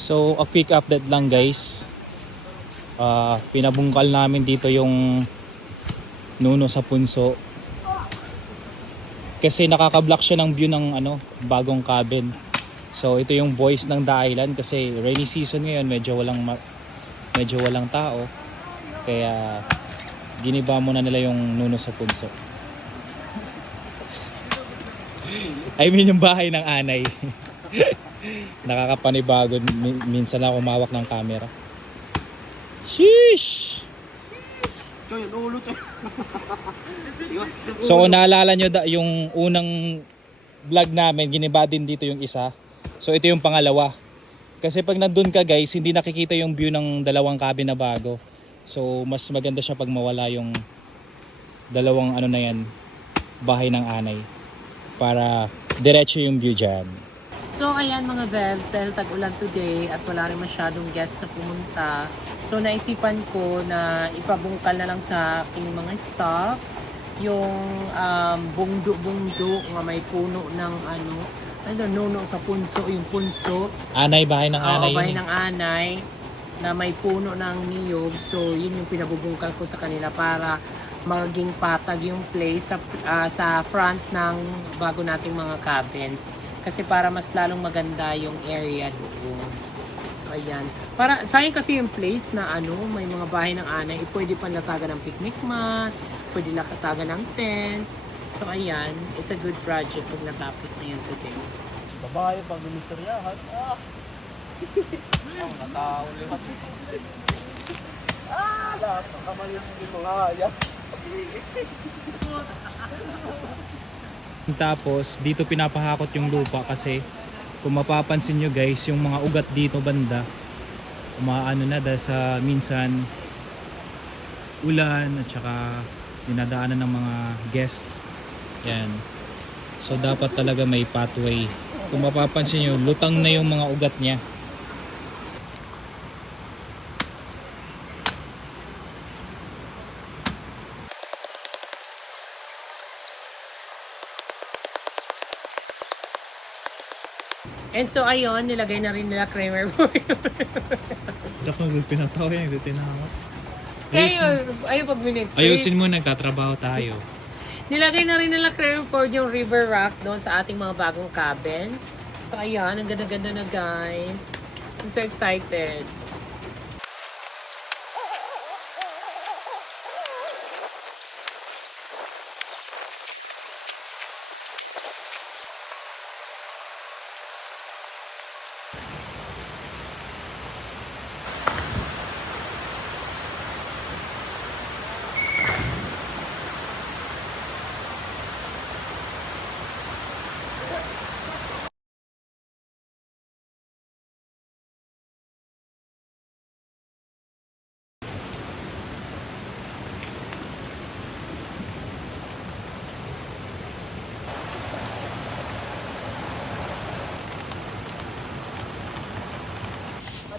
So a quick update lang guys. Pinabungkal namin dito yung nuno sa punso. Kasi nakaka-block siya ng view ng bagong cabin. So ito yung voice ng The Island kasi rainy season ngayon, medyo walang tao. Kaya giniba muna nila yung nuno sa punso. I mean yung bahay ng anay. Nakakapanibago minsan ako humawak ng camera. Sheesh! So kung naalala nyo yung unang vlog namin, giniba din dito yung isa. So ito yung pangalawa. Kasi pag nandun ka guys, hindi nakikita yung view ng dalawang cabin na bago. So mas maganda siya pag mawala yung dalawang na yan, bahay ng anay. Para diretso yung view dyan. So ayan mga Bevs, dahil tag-ulan today at wala rin masyadong guest na pumunta, so naisipan ko na ipabungkal na lang sa aking mga stuff yung bungdo nga may puno ng nuno sa punso, yung punso. Anay, bahay ng anay. Bahay ng anay na may puno ng niyog. So yun yung pinabubungkal ko sa kanila para maging patag yung place sa front ng bago nating mga cabins. Kasi para mas lalong maganda yung area doon. So ayan. Para sa akin kasi yung place na may mga bahay ng anay, pwede pa latagan ng picnic mat, pwede latagan ng tents. So ayan, it's a good project pag natapos na yan today. Babae pag lumisaryahan. Natao lihat. Lahat ng kamay yung mga ayan. Tapos dito pinapahakot yung lupa kasi kung mapapansin nyo guys, yung mga ugat dito banda umaano na dahil sa minsan ulan at saka dinadaanan ng mga guest. Yan. So dapat talaga may pathway. Kung mapapansin nyo, lutang na yung mga ugat niya. And so ayun, nilagay na rin nila creamer for you. Dapat pinatawa yan, hindi tinawag. Ayaw pag minute. Ayusin mo, nagtatrabaho tayo. Nilagay na rin nila creamer for yung river rocks doon sa ating mga bagong cabins. So ayan, ang ganda-ganda na guys. I'm so excited.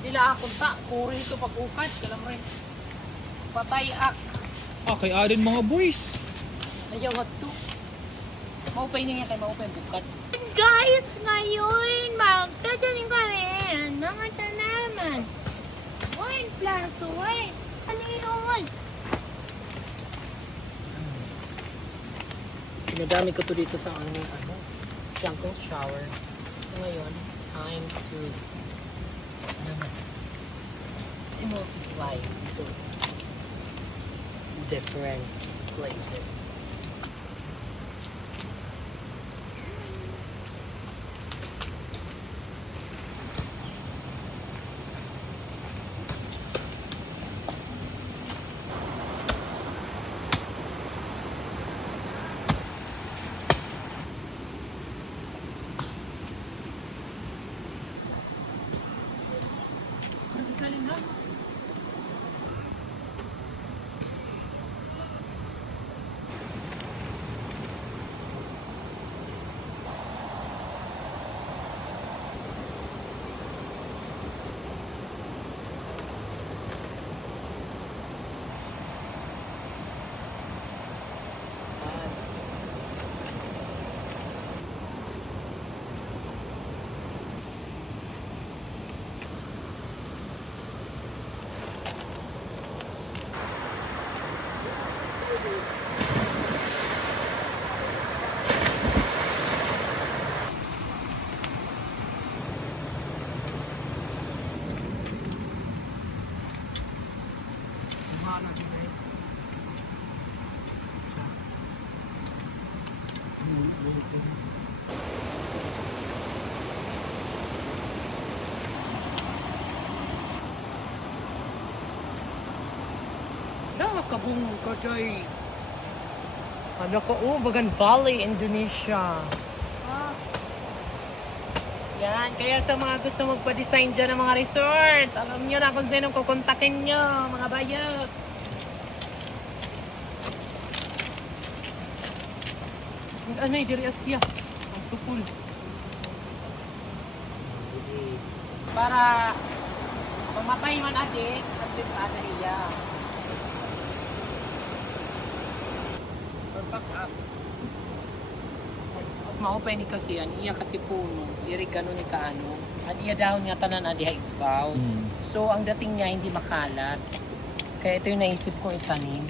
Dila akong kuri ito pag-ukat, kalam rin. Patay ak. Kay Aden mga boys. Ayaw at to. Maupay niya kayo, maupay bukat. Guys, ngayon magtatanim kami ng mga tanaman. 1 plus 1. Ano yun? Pinagamit ko to dito sa shampoo shower. So ngayon, it's time to multiply to different places. nakabung ka dyan. Ano ko, Bagan Valley, Indonesia. Yan, kaya sa mga gusto magpa-design dyan ng mga resort, alam nyo na kung sino kukontakin nyo, mga bayot. Ano yung diri Asya? Ang sukul. Para mamatay man adik, at least sa iya. Maupay ni kasi yan, iya kasi puno, diri gano'n ni kaano. At iya dahon nga tanan adi haigbaw. So ang dating niya hindi makalat. Kaya ito yung naisip ko itanim.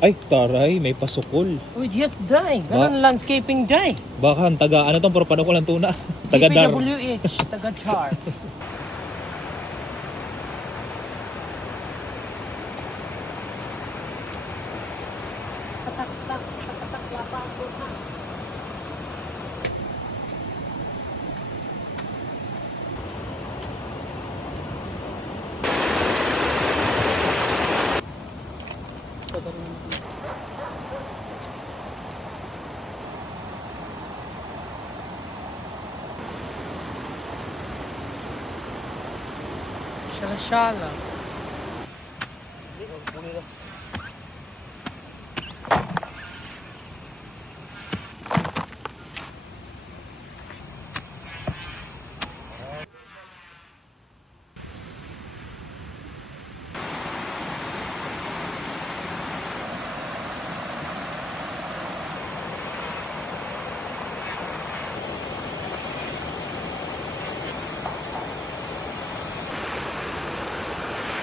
Ay, taray, may pasukol. Oh yes, day. Ganun landscaping day. Baka ang taga, ano tong pero paano ko lang tuna? Taga Dar. DPWH, taga Char. Shala-shala.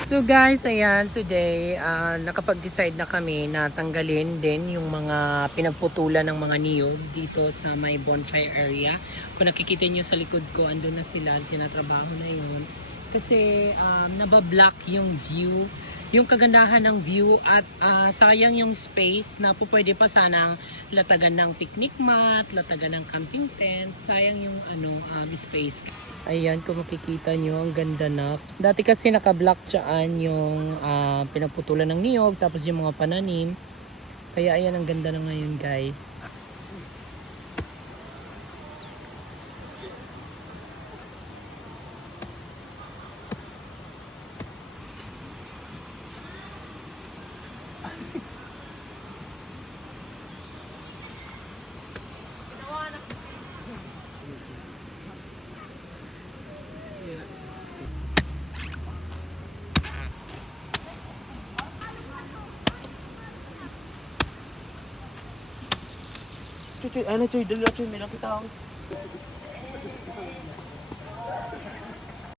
So guys, ayan, today, nakapag-decide na kami na tanggalin din yung mga pinagputulan ng mga niyog dito sa may bonfire area. Kung nakikita nyo sa likod ko, andun na sila, tinatrabaho na yun. Kasi nabablock yung view, yung kagandahan ng view at sayang yung space na po pwede pa sanang latagan ng picnic mat, latagan ng camping tent, sayang yung space. Ayan, kung makikita nyo, ang ganda na. Dati kasi naka-block dyan yung pinagputulan ng niyog, tapos yung mga pananim. Kaya ayan, ang ganda na ngayon guys. Cuy, ano cuy, dali cuy, may nakita ako.